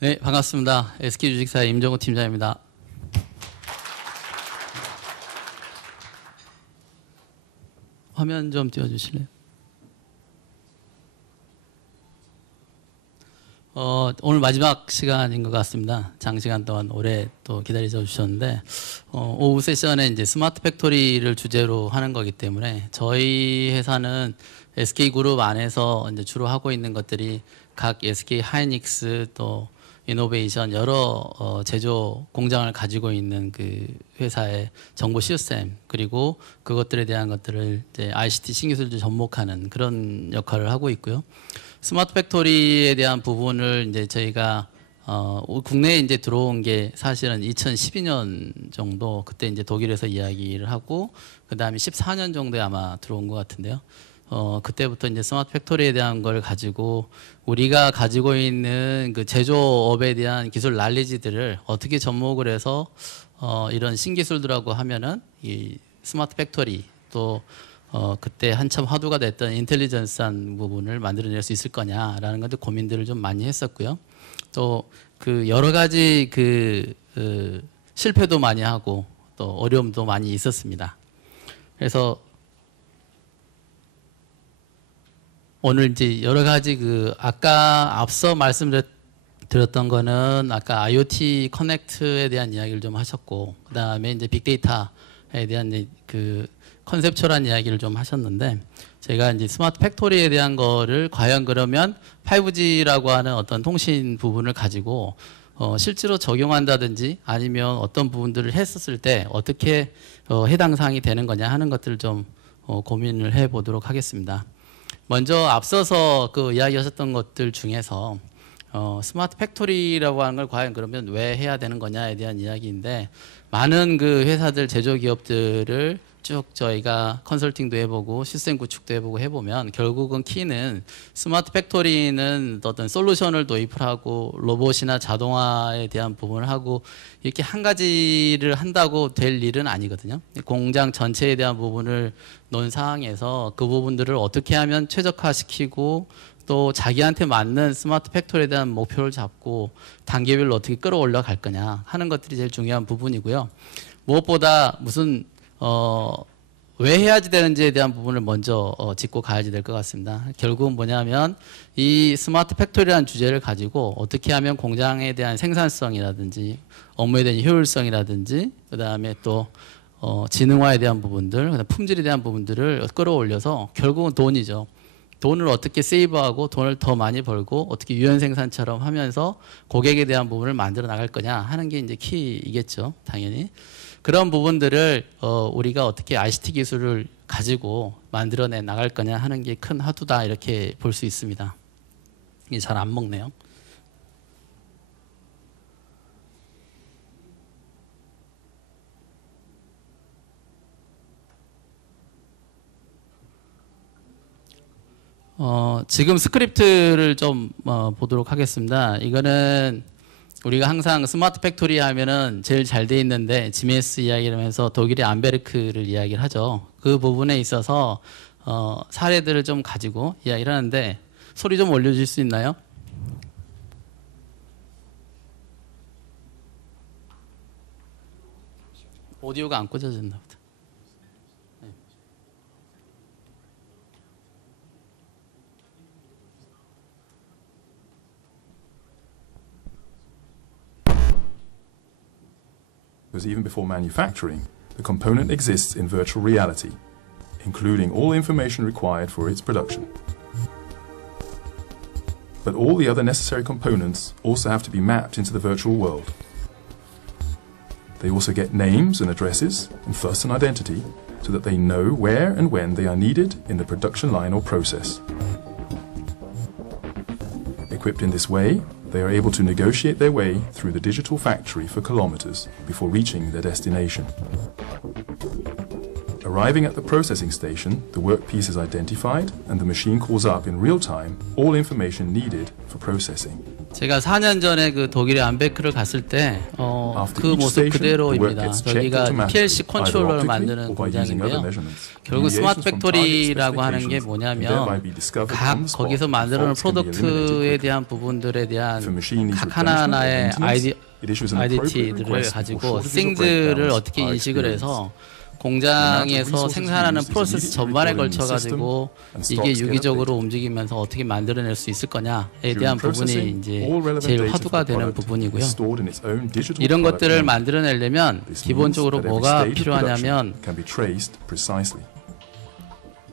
네, 반갑습니다. SK주식사의 임정우 팀장입니다. 화면 좀 띄워주실래요? 오늘 마지막 시간인 것 같습니다. 장시간 동안 오래 또 기다리셔 주셨는데, 오후 세션에 이제 스마트 팩토리를 주제로 하는 거기 때문에 저희 회사는 SK그룹 안에서 이제 주로 하고 있는 것들이 각 SK 하이닉스 또 이노베이션 여러 제조 공장을 가지고 있는 그 회사의 정보 시스템 그리고 그것들에 대한 것들을 이제 ICT 신기술을 접목하는 그런 역할을 하고 있고요. 스마트 팩토리에 대한 부분을 이제 저희가 국내에 이제 들어온 게 사실은 2012년 정도 그때 이제 독일에서 이야기를 하고 그 다음에 14년 정도에 아마 들어온 것 같은데요. 그때부터 이제 스마트 팩토리에 대한 걸 가지고 우리가 가지고 있는 그 제조업에 대한 기술 난리지들을 어떻게 접목을 해서 이런 신기술들하고 하면은 이 스마트 팩토리 또 그때 한참 화두가 됐던 인텔리전스한 부분을 만들어낼 수 있을 거냐라는 것들 고민들을 좀 많이 했었고요. 또 그 여러 가지 실패도 많이 하고 또 어려움도 많이 있었습니다. 그래서 오늘 이제 여러 가지 아까 앞서 말씀드렸던 거는 아까 IoT 커넥트에 대한 이야기를 좀 하셨고 그다음에 이제 빅데이터에 대한 이제 컨셉츄얼한 이야기를 좀 하셨는데 제가 이제 스마트 팩토리에 대한 거를 과연 그러면 5G라고 하는 어떤 통신 부분을 가지고 실제로 적용한다든지 아니면 어떤 부분들을 했었을 때 어떻게 해당 사항이 되는 거냐 하는 것들을 좀 고민을 해 보도록 하겠습니다. 먼저 앞서서 이야기하셨던 것들 중에서 스마트 팩토리라고 하는 걸 과연 그러면 왜 해야 되는 거냐에 대한 이야기인데 많은 회사들 제조 기업들을 쭉 저희가 컨설팅도 해보고 시스템 구축도 해보고 해보면 결국은 키는 스마트 팩토리는 어떤 솔루션을 도입을 하고 로봇이나 자동화에 대한 부분을 하고 이렇게 한 가지를 한다고 될 일은 아니거든요. 공장 전체에 대한 부분을 놓은 상황에서 그 부분들을 어떻게 하면 최적화시키고 또 자기한테 맞는 스마트 팩토리에 대한 목표를 잡고 단계별로 어떻게 끌어올려 갈 거냐 하는 것들이 제일 중요한 부분이고요. 무엇보다 왜 해야지 되는지에 대한 부분을 먼저 짚고 가야지 될 것 같습니다. 결국은 뭐냐면 이 스마트 팩토리라는 주제를 가지고 어떻게 하면 공장에 대한 생산성이라든지 업무에 대한 효율성이라든지 그 다음에 또 지능화에 대한 부분들, 그다음 품질에 대한 부분들을 끌어올려서 결국은 돈이죠. 돈을 어떻게 세이브하고 돈을 더 많이 벌고 어떻게 유연 생산처럼 하면서 고객에 대한 부분을 만들어 나갈 거냐 하는 게 이제 키이겠죠, 당연히. 그런 부분들을 우리가 어떻게 ICT 기술을 가지고 만들어내 나갈 거냐 하는 게 큰 화두다 이렇게 볼 수 있습니다. 이게 잘 안 먹네요. 지금 스크립트를 좀 보도록 하겠습니다. 이거는 우리가 항상 스마트 팩토리 하면은 제일 잘 돼 있는데 GMS 이야기를 하면서 독일의 암베르크를 이야기를 하죠. 그 부분에 있어서 사례들을 좀 가지고 이야기를 하는데 소리 좀 올려줄 수 있나요? 오디오가 안 꽂아졌나 보다. Because even before manufacturing, the component exists in virtual reality, including all information required for its production. But all the other necessary components also have to be mapped into the virtual world. They also get names and addresses, and thus an identity, so that they know where and when they are needed in the production line or process. Equipped in this way, they are able to negotiate their way through the digital factory for kilometers before reaching their destination. Arriving at the processing station, the workpiece is identified and the machine calls up in real time all information needed for processing. 제가 4년 전에 그 독일의 암베크를 갔을 때 그 모습 그대로입니다. 저기가 PLC 컨트롤러를 만드는 공장인데요. 결국 스마트 팩토리라고 하는 게 뭐냐면 각 거기서 만드는 프로덕트에 대한 부분들에 대한 각 하나하나의 아이덴티티들을 가지고 싱즈를 어떻게 인식을 해서 공장에서 생산하는 프로세스 전반에 걸쳐 가지고 이게 유기적으로 움직이면서 어떻게 만들어낼 수 있을 거냐에 대한 부분이 이제 제일 화두가 되는 부분이고요. 이런 것들을 만들어내려면 기본적으로 뭐가 필요하냐면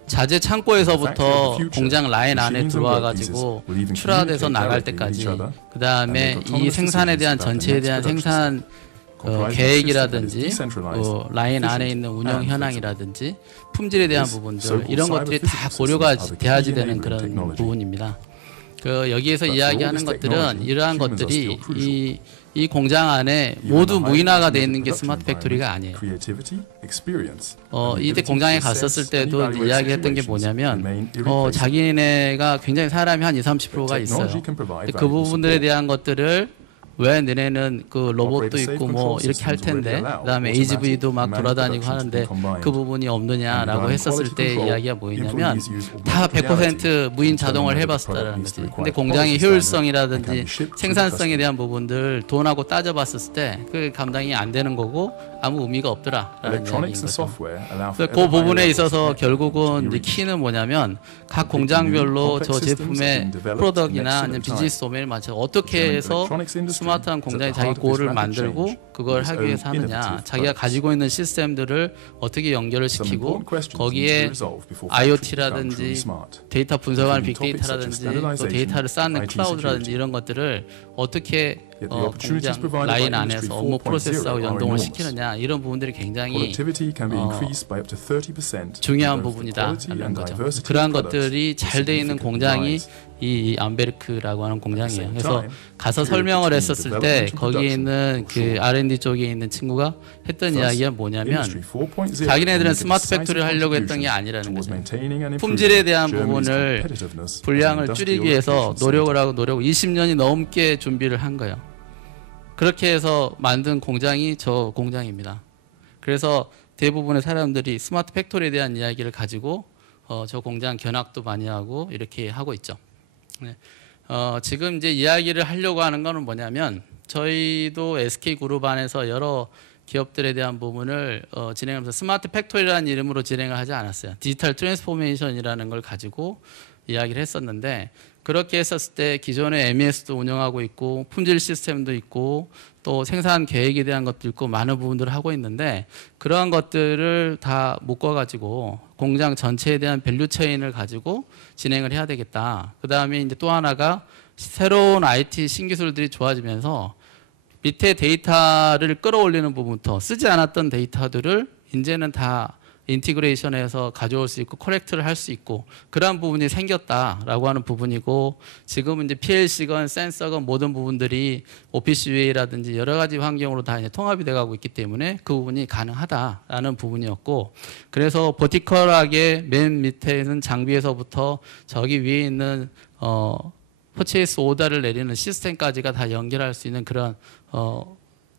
자재 창고에서부터 공장 라인 안에 들어와 가지고 출하돼서 나갈 때까지, 그 다음에 이 생산에 대한 전체에 대한 생산 계획이라든지 라인 안에 있는 운영 현황이라든지 품질에 대한 부분들, 이런 것들이 다 고려가 돼야지 되는 그런 부분입니다. 여기에서 이야기하는 것들은 이러한 것들이 이 공장 안에 모두 무인화가 되어 있는 게 스마트 팩토리가 아니에요. 이때 공장에 갔었을 때도 이야기했던 게 뭐냐면 자기네가 굉장히 사람이 한 20-30%가 있어요. 그 부분들에 대한 것들을 왜 너네는 그 로봇도 있고 뭐 이렇게 할 텐데, 그다음에 AGV도 막 돌아다니고 하는데 그 부분이 없느냐라고 했었을 때 이야기가 뭐였냐면 다 100% 무인 자동을 해봤었다는 거지. 근데 공장의 효율성이라든지 생산성에 대한 부분들 돈하고 따져봤었을 때 그 감당이 안 되는 거고 아무 의미가 없더라라는 이야기인 거죠. 그 부분에 있어서 결국은 이제 키는 뭐냐면 각 공장별로 저 제품의 프로덕트나 비즈니스 도메인을 맞춰 어떻게 해서 스마트한 공장이 자기 골을 만들고 그걸 하기 위해서 하느냐, 자기가 가지고 있는 시스템들을 어떻게 연결을 시키고 거기에 IoT라든지 데이터 분석하는 빅데이터라든지 또 데이터를 쌓는 클라우드라든지 이런 것들을 어떻게 공장 라인 안에서 업무 프로세스하고 연동을 시키느냐, 이런 부분들이 굉장히 중요한 부분이다라는 거죠. 그러한 것들이 잘 돼 있는 공장이 이 암베르크라고 하는 공장이에요. 그래서 가서 설명을 했었을 때 거기에 있는 그 R&D 쪽에 있는 친구가 했던 이야기가 뭐냐면 자기네들은 스마트 팩토리를 하려고 했던 게 아니라는 거죠. 품질에 대한 부분을 분량을 줄이기 위해서 노력을 하고 20년이 넘게 준비를 한 거예요. 그렇게 해서 만든 공장이 저 공장입니다. 그래서 대부분의 사람들이 스마트 팩토리에 대한 이야기를 가지고 저 공장 견학도 많이 하고 이렇게 하고 있죠. 네. 지금 이제 이야기를 하려고 하는 거는 뭐냐면 저희도 SK그룹 안에서 여러 기업들에 대한 부분을 진행하면서 스마트 팩토리라는 이름으로 진행을 하지 않았어요. 디지털 트랜스포메이션이라는 걸 가지고 이야기를 했었는데, 그렇게 했었을 때 기존의 MES도 운영하고 있고 품질 시스템도 있고 또 생산 계획에 대한 것도 있고 많은 부분들을 하고 있는데, 그러한 것들을 다 묶어가지고 공장 전체에 대한 밸류 체인을 가지고 진행을 해야 되겠다. 그 다음에 이제 또 하나가 새로운 IT 신기술들이 좋아지면서 밑에 데이터를 끌어올리는 부분부터 쓰지 않았던 데이터들을 이제는 다 인티그레이션해서 가져올 수 있고 커렉트를 할 수 있고 그러한 부분이 생겼다라고 하는 부분이고, 지금은 이제 PLC건 센서건 모든 부분들이 오피스 UA라든지 여러 가지 환경으로 다 이제 통합이 돼가고 있기 때문에 그 부분이 가능하다라는 부분이었고, 그래서 버티컬하게 맨 밑에 있는 장비에서부터 저기 위에 있는 퍼체이스 오더를 내리는 시스템까지가 다 연결할 수 있는 그런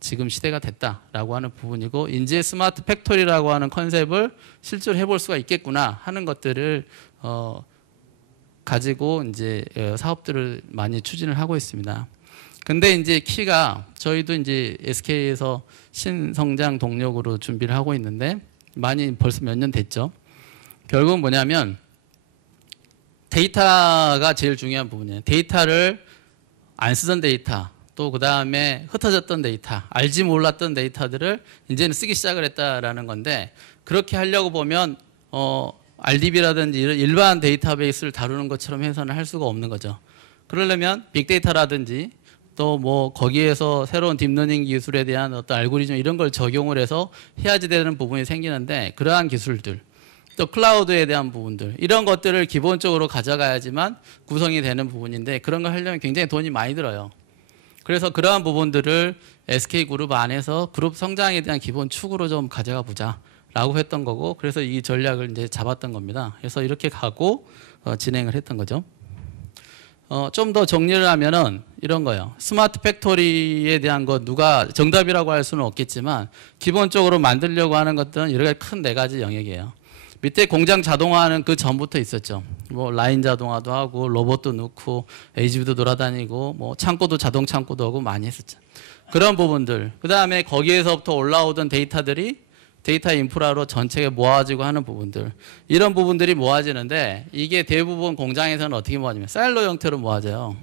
지금 시대가 됐다라고 하는 부분이고, 이제 스마트 팩토리라고 하는 컨셉을 실제로 해볼 수가 있겠구나 하는 것들을 가지고 이제 사업들을 많이 추진을 하고 있습니다. 근데 이제 키가 저희도 이제 SK에서 신성장 동력으로 준비를 하고 있는데 많이 벌써 몇 년 됐죠. 결국은 뭐냐면 데이터가 제일 중요한 부분이에요. 데이터를 안 쓰던 데이터, 또 그 다음에 흩어졌던 데이터, 알지 몰랐던 데이터들을 이제는 쓰기 시작을 했다라는 건데, 그렇게 하려고 보면 RDB라든지 일반 데이터베이스를 다루는 것처럼 해서는 할 수가 없는 거죠. 그러려면 빅데이터라든지 또 뭐 거기에서 새로운 딥러닝 기술에 대한 어떤 알고리즘 이런 걸 적용을 해서 해야지 되는 부분이 생기는데, 그러한 기술들 또 클라우드에 대한 부분들 이런 것들을 기본적으로 가져가야지만 구성이 되는 부분인데, 그런 걸 하려면 굉장히 돈이 많이 들어요. 그래서 그러한 부분들을 SK그룹 안에서 그룹 성장에 대한 기본 축으로 좀 가져가 보자 라고 했던 거고, 그래서 이 전략을 이제 잡았던 겁니다. 그래서 이렇게 가고 진행을 했던 거죠. 좀 더 정리를 하면은 이런 거예요. 스마트 팩토리에 대한 거 누가 정답이라고 할 수는 없겠지만 기본적으로 만들려고 하는 것들은 여러 가지 큰 네 가지 영역이에요. 밑에 공장 자동화는 그 전부터 있었죠. 뭐 라인 자동화도 하고 로봇도 넣고 AGV도 돌아다니고 뭐 창고도 자동 창고도 하고 많이 했었죠. 그런 부분들. 그다음에 거기에서부터 올라오던 데이터들이 데이터 인프라로 전체에 모아지고 하는 부분들. 이런 부분들이 모아지는데 이게 대부분 공장에서는 어떻게 모아지면 사일로 형태로 모아져요.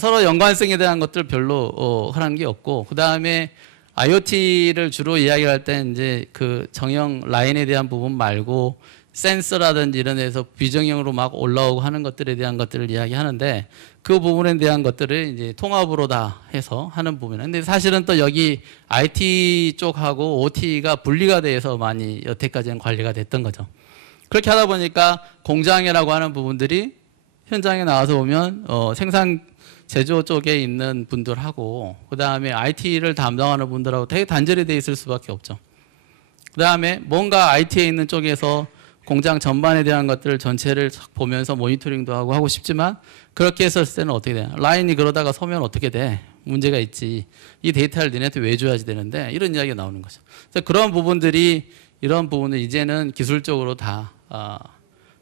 서로 연관성에 대한 것들 별로 하는 게 없고 그다음에 IoT를 주로 이야기할 때 이제 그 정형 라인에 대한 부분 말고 센서라든지 이런 데서 비정형으로 막 올라오고 하는 것들에 대한 것들을 이야기하는데 그 부분에 대한 것들을 이제 통합으로 다 해서 하는 부분은. 근데 사실은 또 여기 IT 쪽하고 OT가 분리가 돼서 많이 여태까지는 관리가 됐던 거죠. 그렇게 하다 보니까 공장이라고 하는 부분들이 현장에 나와서 보면 생산 제조 쪽에 있는 분들하고 그다음에 IT를 담당하는 분들하고 되게 단절이 돼 있을 수밖에 없죠. 그다음에 뭔가 IT에 있는 쪽에서 공장 전반에 대한 것들을 전체를 보면서 모니터링도 하고 싶지만 그렇게 했을 때는 어떻게 돼요? 라인이 그러다가 서면 어떻게 돼? 문제가 있지. 이 데이터를 니네한테 왜 줘야지 되는데 이런 이야기가 나오는 거죠. 그래서 그런 부분들이 이런 부분을 이제는 기술적으로 다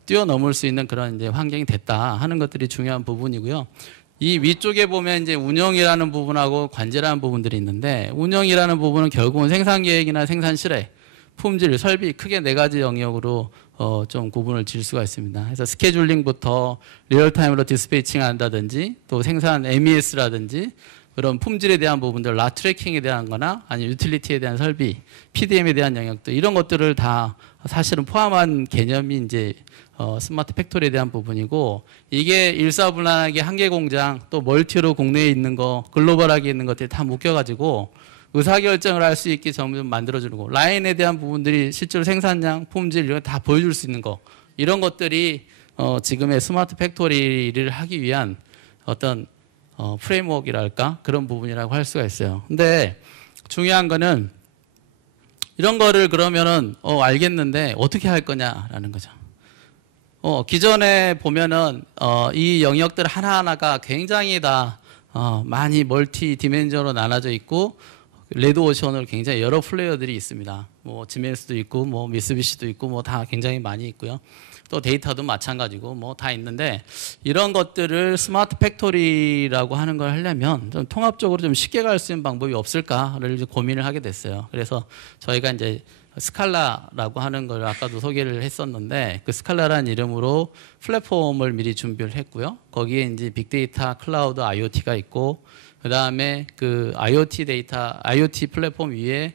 뛰어넘을 수 있는 그런 이제 환경이 됐다 하는 것들이 중요한 부분이고요. 이 위쪽에 보면 이제 운영이라는 부분하고 관제라는 부분들이 있는데 운영이라는 부분은 결국은 생산 계획이나 생산 실행, 품질, 설비 크게 네 가지 영역으로 좀 구분을 지을 수가 있습니다. 그래서 스케줄링부터 리얼타임으로 디스패칭 한다든지 또 생산 MES라든지 그런 품질에 대한 부분들, 라 트래킹에 대한 거나 아니면 유틸리티에 대한 설비, PDM에 대한 영역들 이런 것들을 다 사실은 포함한 개념이 이제 스마트 팩토리에 대한 부분이고 이게 일사분란하게 한 개 공장 또 멀티로 국내에 있는 거 글로벌하게 있는 것들이 다 묶여가지고 의사결정을 할 수 있게 점점 만들어주는 거 라인에 대한 부분들이 실제로 생산량, 품질 이런 거 다 보여줄 수 있는 거 이런 것들이 지금의 스마트 팩토리를 하기 위한 어떤 프레임워크랄까 그런 부분이라고 할 수가 있어요. 근데 중요한 거는 이런 거를 그러면은 알겠는데 어떻게 할 거냐라는 거죠. 기존에 보면은 이 영역들 하나하나가 굉장히 다 많이 멀티 디멘전으로 나눠져 있고 레드오션으로 굉장히 여러 플레이어들이 있습니다. 뭐 지멘스도 있고 뭐 미쓰비시도 있고 뭐 다 굉장히 많이 있고요. 또 데이터도 마찬가지고 뭐 다 있는데 이런 것들을 스마트 팩토리라고 하는 걸 하려면 좀 통합적으로 좀 쉽게 갈 수 있는 방법이 없을까를 이제 고민을 하게 됐어요. 그래서 저희가 이제 스칼라라고 하는 걸 아까도 소개를 했었는데 그 스칼라라는 이름으로 플랫폼을 미리 준비를 했고요. 거기에 이제 빅데이터, 클라우드, IoT가 있고 그 다음에 그 IoT 데이터, IoT 플랫폼 위에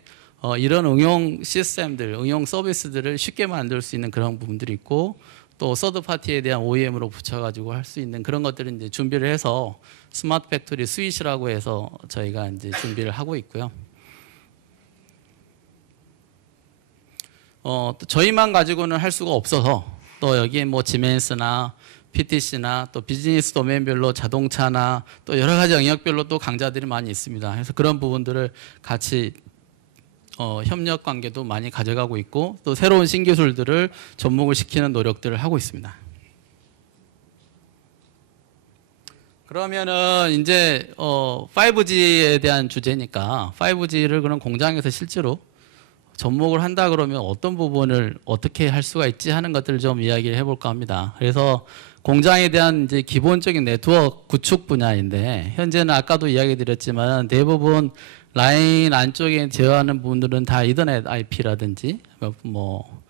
이런 응용 시스템들, 응용 서비스들을 쉽게 만들 수 있는 그런 부분들이 있고 또 서드 파티에 대한 OEM으로 붙여가지고 할 수 있는 그런 것들을 이제 준비를 해서 스마트 팩토리 스윗이라고 해서 저희가 이제 준비를 하고 있고요. 또 저희만 가지고는 할 수가 없어서 또 여기에 뭐 지멘스나 PTC나 또 비즈니스 도메인별로 자동차나 또 여러 가지 영역별로 또 강자들이 많이 있습니다. 그래서 그런 부분들을 같이 협력 관계도 많이 가져가고 있고 또 새로운 신기술들을 접목을 시키는 노력들을 하고 있습니다. 그러면은 이제 5G에 대한 주제니까 5G를 그런 공장에서 실제로 접목을 한다 그러면 어떤 부분을 어떻게 할 수가 있지 하는 것들을 좀 이야기를 해볼까 합니다. 그래서 공장에 대한 이제 기본적인 네트워크 구축 분야인데 현재는 아까도 이야기 드렸지만 대부분 라인 안쪽에 제어하는 부분들은 다 이더넷 IP라든지 뭐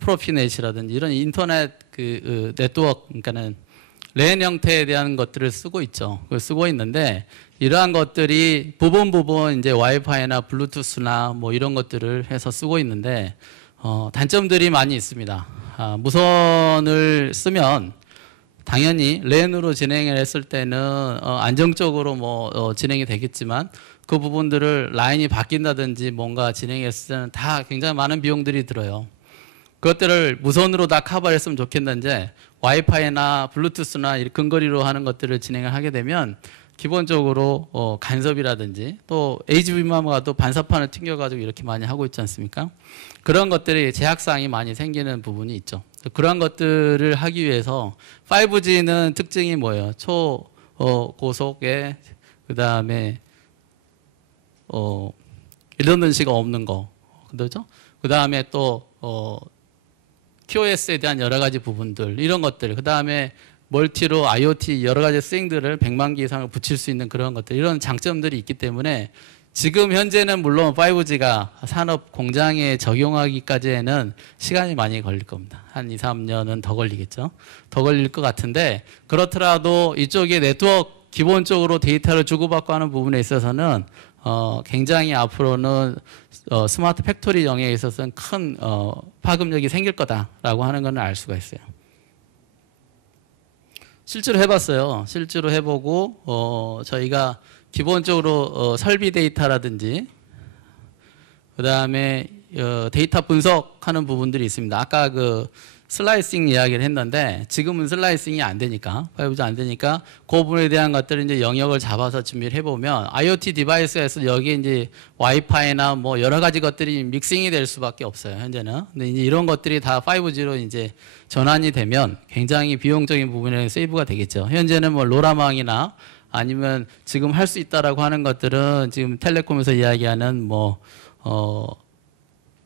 프로피넷이라든지 이런 인터넷 그 네트워크 그러니까는 랜 형태에 대한 것들을 쓰고 있죠. 그걸 쓰고 있는데 이러한 것들이 부분 이제 와이파이나 블루투스나 뭐 이런 것들을 해서 쓰고 있는데 단점들이 많이 있습니다. 무선을 쓰면 당연히 랜으로 진행을 했을 때는 안정적으로 뭐 진행이 되겠지만 그 부분들을 라인이 바뀐다든지 뭔가 진행했을 때는 다 굉장히 많은 비용들이 들어요. 그것들을 무선으로 다 커버했으면 좋겠는데 와이파이나 블루투스나 근거리로 하는 것들을 진행을 하게 되면 기본적으로 간섭이라든지 또 HV만 가도 반사판을 튕겨가지고 이렇게 많이 하고 있지 않습니까? 그런 것들이 제약사항이 많이 생기는 부분이 있죠. 그런 것들을 하기 위해서 5G는 특징이 뭐예요? 초고속에 그 다음에 리던던시가 없는 거, 그렇죠? 그 다음에 또 QoS에 대한 여러 가지 부분들, 이런 것들, 그 다음에 멀티로 IoT 여러 가지 스윙들을 100만 개 이상을 붙일 수 있는 그런 것들, 이런 장점들이 있기 때문에 지금 현재는 물론 5G가 산업 공장에 적용하기까지는 시간이 많이 걸릴 겁니다. 한 2, 3년은 더 걸리겠죠. 더 걸릴 것 같은데, 그렇더라도 이쪽에 네트워크 기본적으로 데이터를 주고받고 하는 부분에 있어서는 굉장히 앞으로는 스마트 팩토리 영역에 있어서는 큰 파급력이 생길 거다라고 하는 건 알 수가 있어요. 실제로 해봤어요. 실제로 해보고 저희가 기본적으로 설비 데이터라든지 그 다음에 데이터 분석하는 부분들이 있습니다. 아까 그 슬라이싱 이야기를 했는데 지금은 슬라이싱이 안 되니까 5G 안 되니까 그 부분에 대한 것들을 이제 영역을 잡아서 준비를 해보면 IoT 디바이스에서 여기에 이제 와이파이나 뭐 여러 가지 것들이 믹싱이 될 수밖에 없어요. 현재는. 근데 이제 이런 것들이 다 5G로 이제 전환이 되면 굉장히 비용적인 부분에 세이브가 되겠죠. 현재는 뭐 로라망이나 아니면 지금 할 수 있다라고 하는 것들은 지금 텔레콤에서 이야기하는 뭐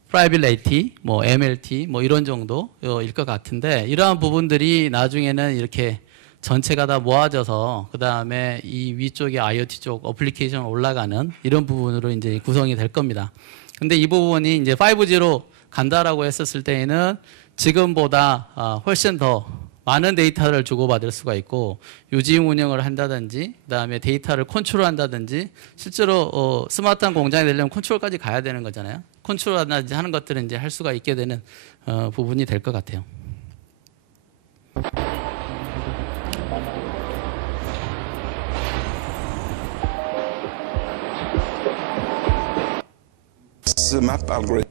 프라이빗 레이티, 뭐 MLT, 뭐 이런 정도일 것 같은데, 이러한 부분들이 나중에는 이렇게 전체가 다 모아져서 그 다음에 이 위쪽에 IoT 쪽 어플리케이션 올라가는 이런 부분으로 이제 구성이 될 겁니다. 근데 이 부분이 이제 5G로 간다라고 했었을 때에는 지금보다 훨씬 더 많은 데이터를 주고받을 수가 있고 유지 운영을 한다든지 그다음에 데이터를 컨트롤한다든지 실제로 스마트한 공장이 되려면 컨트롤까지 가야 되는 거잖아요. 컨트롤하든지 하는 것들은 이제 할 수가 있게 되는 부분이 될 것 같아요. map algorithm.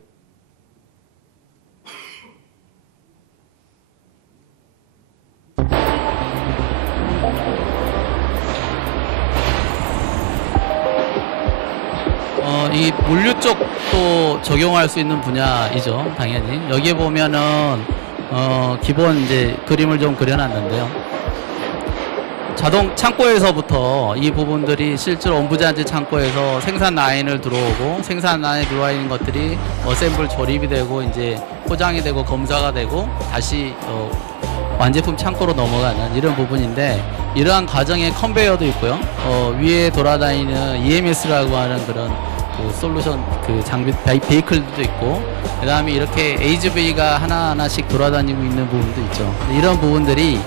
이 물류 쪽도 적용할 수 있는 분야이죠, 당연히. 여기에 보면은 기본 이제 그림을 좀 그려놨는데요. 자동 창고에서부터 이 부분들이 실제로 온부자재 창고에서 생산 라인을 들어오고 생산 라인에 들어와 있는 것들이 어셈블 조립이 되고 이제 포장이 되고 검사가 되고 다시 완제품 창고로 넘어가는 이런 부분인데, 이러한 과정에 컨베이어도 있고요. 위에 돌아다니는 EMS라고 하는 그런 그 솔루션 그 장비 베이클도 있고, 그 다음에 이렇게 HV가 하나하나씩 돌아다니고 있는 부분도 있죠. 이런 부분들이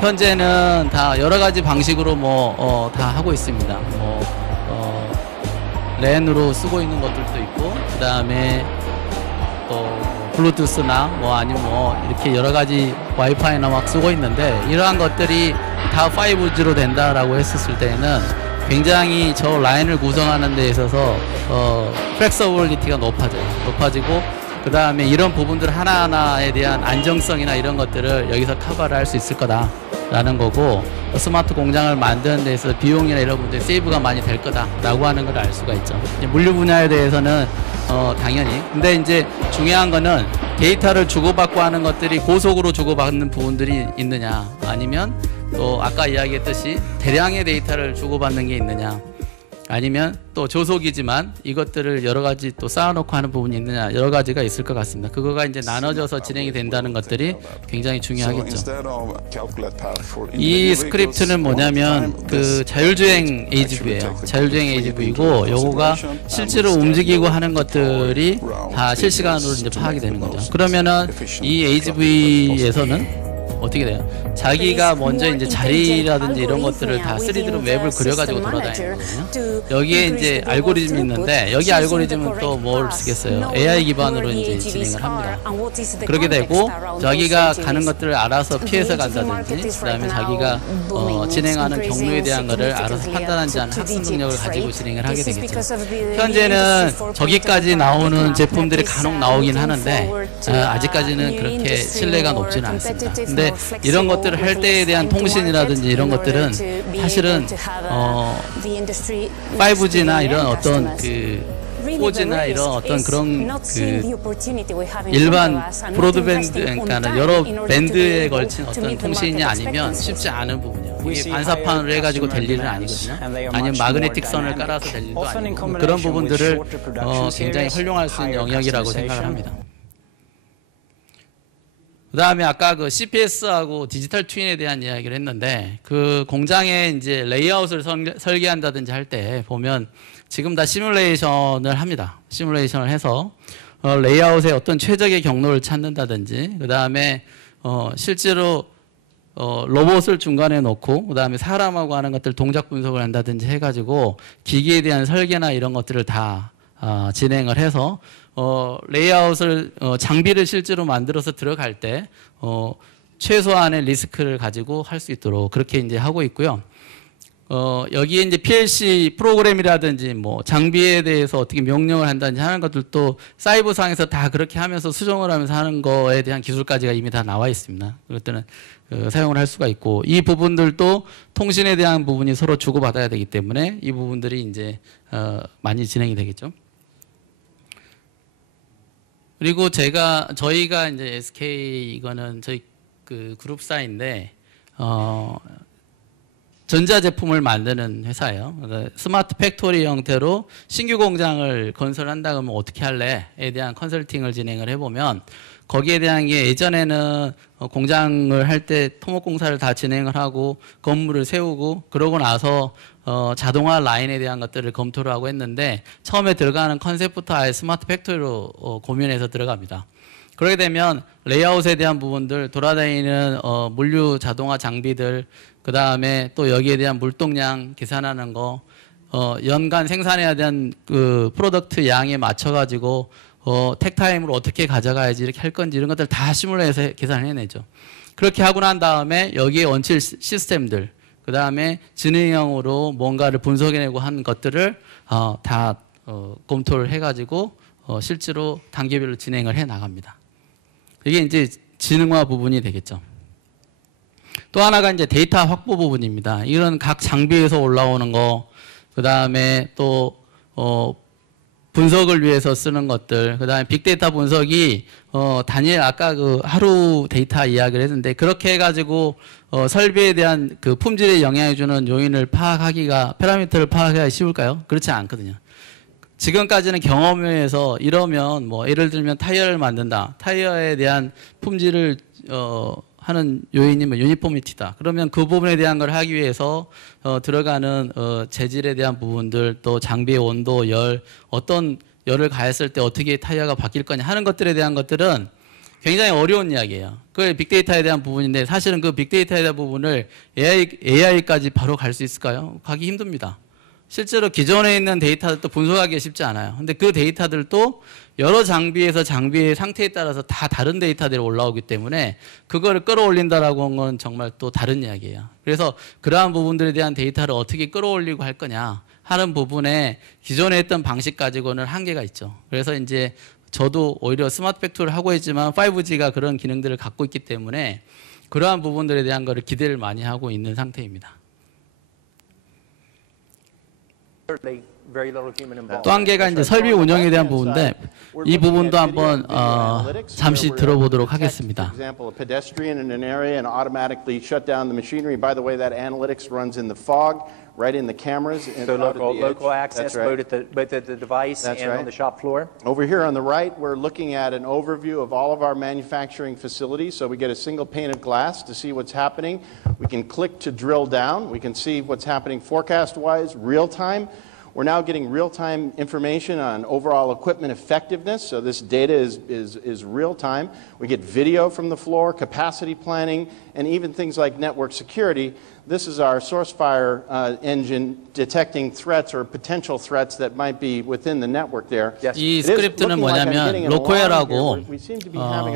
현재는 다 여러 가지 방식으로 다 하고 있습니다. 랜으로 쓰고 있는 것들도 있고, 그 다음에 또 블루투스나 아니면 이렇게 여러 가지 와이파이나 막 쓰고 있는데, 이러한 것들이 다 5G로 된다라고 했었을 때는 굉장히 저 라인을 구성하는 데 있어서 플렉서블리티가 높아지고 그 다음에 이런 부분들 하나하나에 대한 안정성이나 이런 것들을 여기서 커버를 할 수 있을 거다라는 거고, 스마트 공장을 만드는 데서 비용이나 이런 부분들 세이브가 많이 될 거다라고 하는 걸 알 수가 있죠. 이제 물류 분야에 대해서는 당연히. 근데 이제 중요한 거는 데이터를 주고받고 하는 것들이 고속으로 주고받는 부분들이 있느냐, 아니면 또 아까 이야기했듯이 대량의 데이터를 주고받는 게 있느냐, 아니면 또 조속이지만 이것들을 여러 가지 또 쌓아놓고 하는 부분이 있느냐, 여러 가지가 있을 것 같습니다. 그거가 이제 나눠져서 진행이 된다는 것들이 굉장히 중요하겠죠. 이 스크립트는 뭐냐면 그 자율주행 AGV예요. 자율주행 AGV이고, 요거가 실제로 움직이고 하는 것들이 다 실시간으로 이제 파악이 되는 거죠. 그러면은 이 AGV에서는 어떻게 돼요? 자기가 먼저 이제 자리라든지 이런 것들을 다 3D로 맵을 그려가지고 돌아다니는 거거든요. 여기에 이제 알고리즘이 있는데, 여기 알고리즘은 또 뭘 쓰겠어요? AI 기반으로 이제 진행을 합니다. 그렇게 되고 자기가 가는 것들을 알아서 피해서 간다든지, 그 다음에 자기가 진행하는 경로에 대한 거를 알아서 판단하지 않은 학습 능력을 가지고 진행을 하게 되겠죠. 현재는 저기까지 나오는 제품들이 간혹 나오긴 하는데 아직까지는 그렇게 신뢰가 높지는 않습니다. 근데 이런 것들을 할 때에 대한 통신이라든지 이런 것들은 사실은 5G나 이런 어떤 그 4G나 이런 어떤 그런 그 일반 브로드밴드, 그러니까 여러 밴드에 걸친 어떤 통신이 아니면 쉽지 않은 부분이에요. 이게 반사판으로 해가지고 될 일은 아니거든요. 아니면 마그네틱 선을 깔아서 될 일도 아니고 그런 부분들을 굉장히 활용할 수 있는 영역이라고 생각을 합니다. 그 다음에 아까 그 CPS하고 디지털 트윈에 대한 이야기를 했는데 그 공장에 이제 레이아웃을 설계한다든지 할 때 보면 지금 다 시뮬레이션을 합니다. 시뮬레이션을 해서 레이아웃의 어떤 최적의 경로를 찾는다든지 그 다음에 실제로 로봇을 중간에 놓고 그 다음에 사람하고 하는 것들 동작 분석을 한다든지 해가지고 기기에 대한 설계나 이런 것들을 다 진행을 해서 레이아웃을 장비를 실제로 만들어서 들어갈 때 최소한의 리스크를 가지고 할 수 있도록 그렇게 이제 하고 있고요. 여기에 이제 PLC 프로그램이라든지 뭐 장비에 대해서 어떻게 명령을 한다든지 하는 것들도 사이버상에서 다 그렇게 하면서 수정을 하면서 하는 거에 대한 기술까지가 이미 다 나와 있습니다. 그것들은 사용을 할 수가 있고 이 부분들도 통신에 대한 부분이 서로 주고받아야 되기 때문에 이 부분들이 이제 많이 진행이 되겠죠. 그리고 저희가 이제 SK 이거는 저희 그 그룹사인데 전자제품을 만드는 회사예요. 그러니까 스마트 팩토리 형태로 신규 공장을 건설한다 그러면 어떻게 할래에 대한 컨설팅을 진행을 해보면 거기에 대한 게 예전에는 공장을 할 때 토목공사를 다 진행을 하고 건물을 세우고 그러고 나서 자동화 라인에 대한 것들을 검토를 하고 했는데 처음에 들어가는 컨셉부터 아예 스마트 팩토리로 고민해서 들어갑니다. 그렇게 되면 레이아웃에 대한 부분들, 돌아다니는 물류 자동화 장비들, 그 다음에 또 여기에 대한 물동량 계산하는 거, 연간 생산해야 되는 그 프로덕트 양에 맞춰가지고 택타임으로 어떻게 가져가야지 이렇게 할 건지 이런 것들 다 시뮬레이션해서 계산을 해내죠. 그렇게 하고 난 다음에 여기에 원칠 시스템들, 그 다음에 지능형으로 뭔가를 분석해내고 한 것들을 다 검토를 해가지고 실제로 단계별로 진행을 해 나갑니다. 이게 이제 지능화 부분이 되겠죠. 또 하나가 이제 데이터 확보 부분입니다. 이런 각 장비에서 올라오는 거, 그 다음에 또 분석을 위해서 쓰는 것들, 그 다음에 빅데이터 분석이 단일 아까 그 하루 데이터 이야기를 했는데 그렇게 해가지고 설비에 대한 그 품질에 영향을 주는 요인을 파악하기가 파라미터를 파악하기가 쉬울까요? 그렇지 않거든요. 지금까지는 경험에 의해서 이러면 뭐 예를 들면 타이어를 만든다. 타이어에 대한 품질을 하는 요인이 뭐 유니포미티다. 그러면 그 부분에 대한 걸 하기 위해서 들어가는 재질에 대한 부분들, 또 장비의 온도, 열, 어떤 열을 가했을 때 어떻게 타이어가 바뀔 거냐 하는 것들에 대한 것들은 굉장히 어려운 이야기예요. 그게 빅데이터에 대한 부분인데 사실은 그 빅데이터에 대한 부분을 AI까지 바로 갈 수 있을까요? 가기 힘듭니다. 실제로 기존에 있는 데이터들도 분석하기가 쉽지 않아요. 근데 그 데이터들도 여러 장비에서 장비의 상태에 따라서 다 다른 데이터들이 올라오기 때문에 그거를 끌어올린다라고 하는 건 정말 또 다른 이야기예요. 그래서 그러한 부분들에 대한 데이터를 어떻게 끌어올리고 할 거냐 하는 부분에 기존에 했던 방식 가지고는 한계가 있죠. 그래서 이제 저도 오히려 스마트 팩토리를 하고 있지만 5G가 그런 기능들을 갖고 있기 때문에 그러한 부분들에 대한 거를 기대를 많이 하고 있는 상태입니다. 또 한 개가 이제 설비 운영에 대한 부분인데 이 부분도 한번 잠시 들어보도록 하겠습니다. Right in the cameras. So local access, both at the device and on the shop floor. Over here on the right, we're looking at an overview of all of our manufacturing facilities. So we get a single pane of glass to see what's happening. We can click to drill down. We can see what's happening forecast-wise, real-time. We're now getting real-time information on overall equipment effectiveness. So this data is real-time. We get video from the floor, capacity planning, and even things like network security. This is our SourceFire engine detecting threats or potential threats that might be within the network there. Yes. 이 스크립트는 뭐냐면 로코웰하고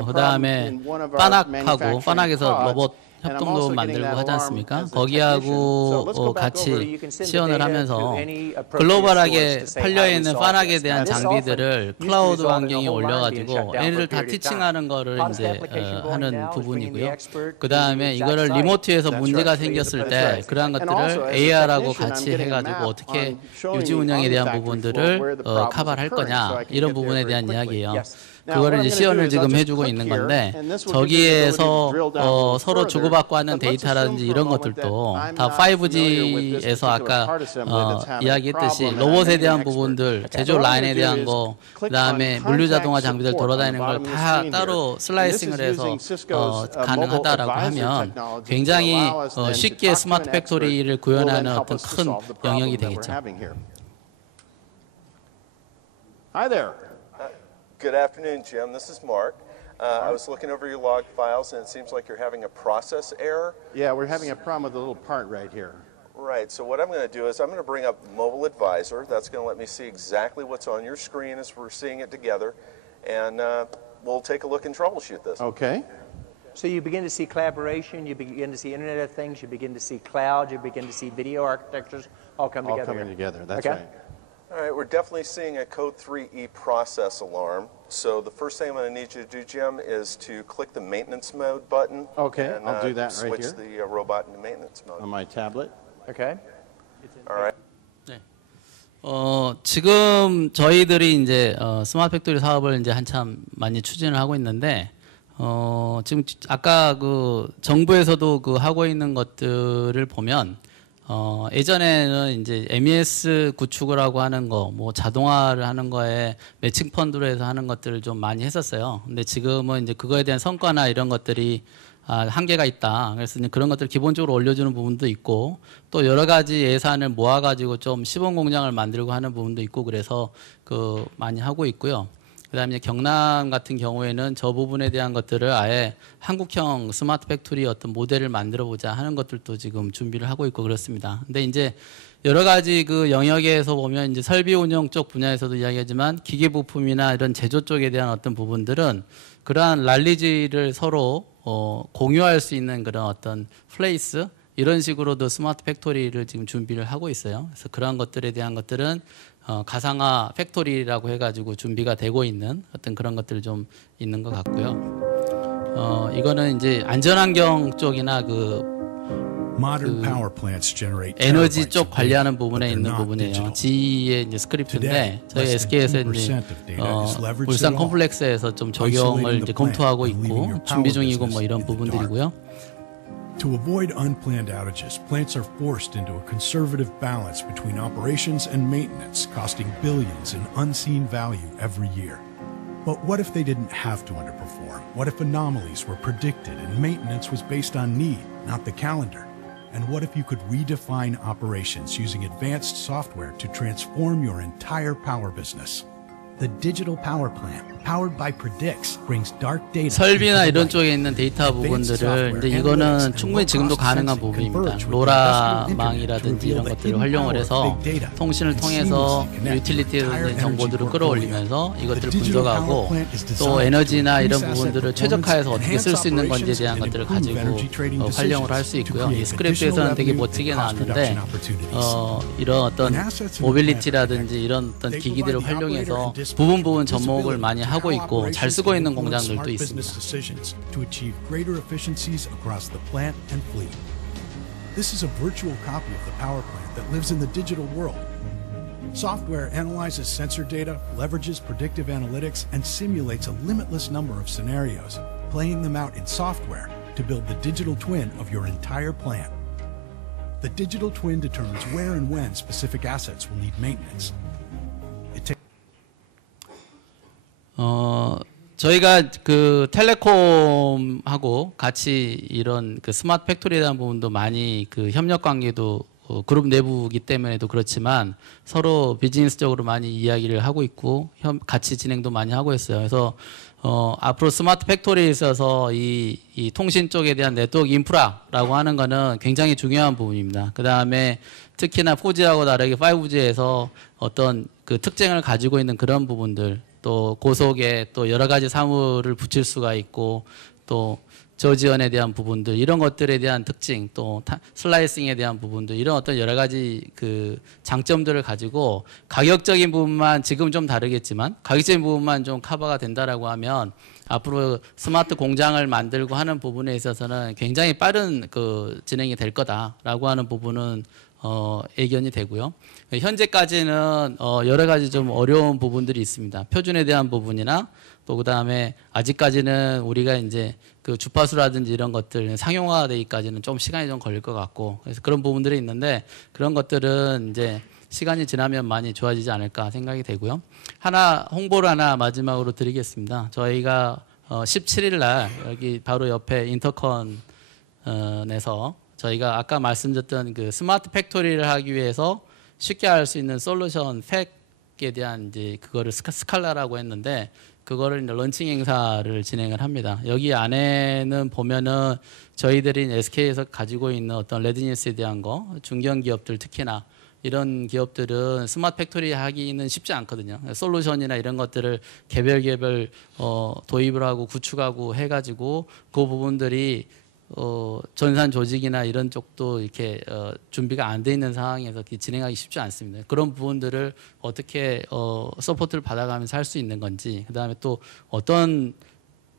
그 다음에 파낙하고 파낙에서 로봇 협동도 만들고 하지 않습니까? 거기하고 같이 시연을 하면서 글로벌하게 팔려있는 파낙에 대한 장비들을 클라우드 환경에 올려가지고 얘네들 다 티칭하는 거를 이제 하는 부분이고요. 그 다음에 이거를 리모트에서 문제가 생겼을 때 그러한 것들을 AR하고 같이 해가지고 어떻게 유지 운영에 대한 부분들을 커버를 할 거냐 이런 부분에 대한 이야기예요. 그거를 이제 시연을 지금 해주고 있는 건데 저기에서 서로 주고받고 하는 데이터라든지 이런 것들도 다 5G에서 아까 이야기했듯이 로봇에 대한 부분들, 제조 라인에 대한 거, 그 다음에 물류 자동화 장비들 돌아다니는 걸 다 따로 슬라이싱을 해서 가능하다라고 하면 굉장히 쉽게 스마트 팩토리를 구현하는 어떤 큰 영역이 되겠죠. Hi there. Good afternoon, Jim. This is Mark. I was looking over your log files, and it seems like you're having a process error. Yeah, we're having a problem with the little part right here. Right, so what I'm going to do is I'm going to bring up Mobile Advisor. That's going to let me see exactly what's on your screen as we're seeing it together, and we'll take a look and troubleshoot this. Okay. So you begin to see collaboration, you begin to see Internet of Things, you begin to see cloud, you begin to see video architectures all come together. All coming together, that's okay? right. All right, we're definitely seeing a Code 3E process alarm. So the first thing I'm going to need you to do, Jim, is to click the maintenance mode button. Okay, and, I'll do that right switch here. the robot into maintenance mode. On my tablet. Okay. All right. 네. 지금 저희들이 이제 스마트 팩토리 사업을 이제 한참 많이 추진을 하고 있는데 지금 아까 그 정부에서도 그 하고 있는 것들을 보면 예전에는 이제 MES 구축을 하고 하는 거, 뭐 자동화를 하는 거에 매칭 펀드로 해서 하는 것들을 좀 많이 했었어요. 근데 지금은 이제 그거에 대한 성과나 이런 것들이 한계가 있다. 그래서 이제 그런 것들 기본적으로 올려주는 부분도 있고 또 여러 가지 예산을 모아가지고 좀 시범 공장을 만들고 하는 부분도 있고 그래서 그 많이 하고 있고요. 그다음에 경남 같은 경우에는 저 부분에 대한 것들을 아예 한국형 스마트 팩토리 어떤 모델을 만들어 보자 하는 것들도 지금 준비를 하고 있고 그렇습니다. 근데 이제 여러 가지 그 영역에서 보면 이제 설비 운영 쪽 분야에서도 이야기하지만 기계 부품이나 이런 제조 쪽에 대한 어떤 부분들은 그러한 랄리지를 서로 공유할 수 있는 그런 어떤 플레이스 이런 식으로도 스마트 팩토리를 지금 준비를 하고 있어요. 그래서 그러한 것들에 대한 것들은 가상화 팩토리라고 해가지고 준비가 되고 있는 어떤 그런 것들이 좀 있는 것 같고요. 이거는 이제 안전환경 쪽이나 그 에너지 쪽 관리하는 부분에 있는 부분이에요. GE의 이제 스크립트인데 저희 SK에서 이제 울산 컴플렉스에서 좀 적용을 이제 검토하고 있고 준비 중이고 뭐 이런 부분들이고요. To avoid unplanned outages, plants are forced into a conservative balance between operations and maintenance, costing billions in unseen value every year. But what if they didn't have to underperform? What if anomalies were predicted and maintenance was based on need, not the calendar? And what if you could redefine operations using advanced software to transform your entire power business? The digital power plant, powered by Predix, brings dark data. 설비나 이런 쪽에 있는 데이터 부분들을 이제 이거는 충분히 지금도 가능한 부분입니다. 로라망이라든지 이런 것들을 활용을 해서 통신을 통해서 유틸리티에 있는 정보들을 끌어올리면서 이것들을 분석하고 또 에너지나 이런 부분들을 최적화해서 어떻게 쓸 수 있는 건지에 대한 것들을 가지고 활용을 할 수 있고요. 이 스크립트에서는 되게 멋지게 나왔는데 이런 어떤 모빌리티라든지 이런 어떤 기기들을 활용해서 부분 접목을 많이 하고 있고 잘 쓰고 있는 공장들도 있습니다. This is a virtual copy of the power plant that lives in the digital world. Software analyzes sensor data, leverages predictive analytics, and simulates a limitless number of scenarios, playing them out in software to build the digital twin of your entire plant. The digital twin determines where and when specific assets will need maintenance. 저희가 그 텔레콤하고 같이 이런 그 스마트 팩토리에 대한 부분도 많이 그 협력 관계도 그룹 내부이기 때문에도 그렇지만 서로 비즈니스적으로 많이 이야기를 하고 있고 같이 진행도 많이 하고 있어요. 그래서 앞으로 스마트 팩토리에 있어서 이 통신 쪽에 대한 네트워크 인프라라고 하는 거는 굉장히 중요한 부분입니다. 그 다음에 특히나 4G하고 다르게 5G에서 어떤 그 특징을 가지고 있는 그런 부분들 또 고속에 또 여러 가지 사물을 붙일 수가 있고 또 저 지원에 대한 부분들, 이런 것들에 대한 특징, 또 슬라이싱에 대한 부분들, 이런 어떤 여러 가지 그 장점들을 가지고 가격적인 부분만 지금 좀 다르겠지만 가격적인 부분만 좀 커버가 된다라고 하면 앞으로 스마트 공장을 만들고 하는 부분에 있어서는 굉장히 빠른 그 진행이 될 거다라고 하는 부분은 예견이 되고요. 현재까지는 여러 가지 좀 어려운 부분들이 있습니다. 표준에 대한 부분이나 또 그다음에 아직까지는 우리가 이제 그 주파수라든지 이런 것들 상용화되기까지는 좀 시간이 좀 걸릴 것 같고, 그래서 그런 부분들이 있는데 그런 것들은 이제 시간이 지나면 많이 좋아지지 않을까 생각이 되고요. 홍보를 하나 마지막으로 드리겠습니다. 저희가 17일 날 여기 바로 옆에 인터컨에서 저희가 아까 말씀드렸던 그 스마트 팩토리를 하기 위해서 쉽게 할 수 있는 솔루션 팩에 대한 이제 그거를 스칼라라고 했는데 그거를 이제 런칭 행사를 진행을 합니다. 여기 안에는 보면은 저희들이 SK에서 가지고 있는 어떤 레디니스에 대한 거, 중견 기업들 특히나 이런 기업들은 스마트 팩토리 하기는 쉽지 않거든요. 솔루션이나 이런 것들을 개별 도입을 하고 구축하고 해가지고 그 부분들이 전산 조직이나 이런 쪽도 이렇게 준비가 안 돼 있는 상황에서 진행하기 쉽지 않습니다. 그런 부분들을 어떻게 서포트를 받아가면서 할 수 있는 건지, 그다음에 또 어떤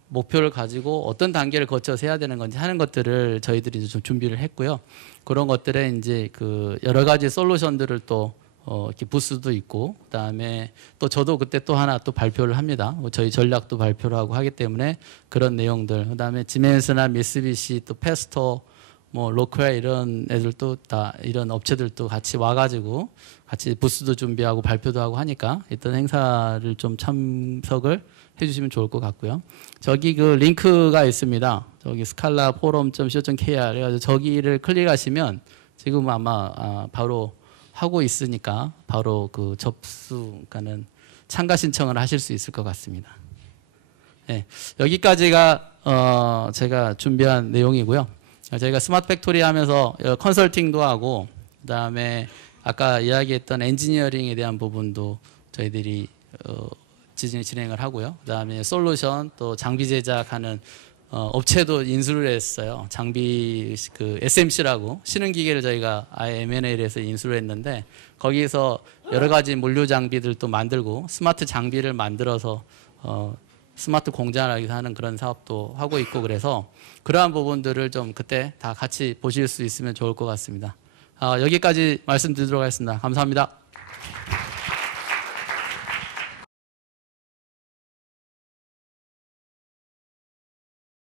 목표를 가지고 어떤 단계를 거쳐서 해야 되는 건지 하는 것들을 저희들이 좀 준비를 했고요. 그런 것들에 이제 그 여러 가지 솔루션들을 또 이렇게 부스도 있고, 그다음에 또 저도 그때 또 하나 또 발표를 합니다. 저희 전략도 발표를 하고 하기 때문에 그런 내용들, 그다음에 지멘스나 미쓰비시 또 페스토 뭐 로크웨어 이런 애들도 다 이런 업체들도 같이 와가지고 같이 부스도 준비하고 발표도 하고 하니까 이런 행사를 좀 참석을 해주시면 좋을 것 같고요. 저기 그 링크가 있습니다. 저기 scalaforum.co.kr 그래가지고 저기를 클릭하시면 지금 아마 바로 하고 있으니까 바로 그 그러니까는 참가 신청을 하실 수 있을 것 같습니다. 네, 여기까지가 제가 준비한 내용이고요. 저희가 스마트 팩토리 하면서 컨설팅도 하고, 그다음에 아까 이야기했던 엔지니어링에 대한 부분도 저희들이 진행을 하고요. 그다음에 솔루션 또 장비 제작하는 업체도 인수를 했어요. 장비 그 SMC라고 신흥 기계를 저희가 아예 M&A에서 인수를 했는데 거기서 여러 가지 물류 장비들도 만들고 스마트 장비를 만들어서 스마트 공장을 하는 그런 사업도 하고 있고, 그래서 그러한 부분들을 좀 그때 다 같이 보실 수 있으면 좋을 것 같습니다. 여기까지 말씀드리도록 하겠습니다. 감사합니다.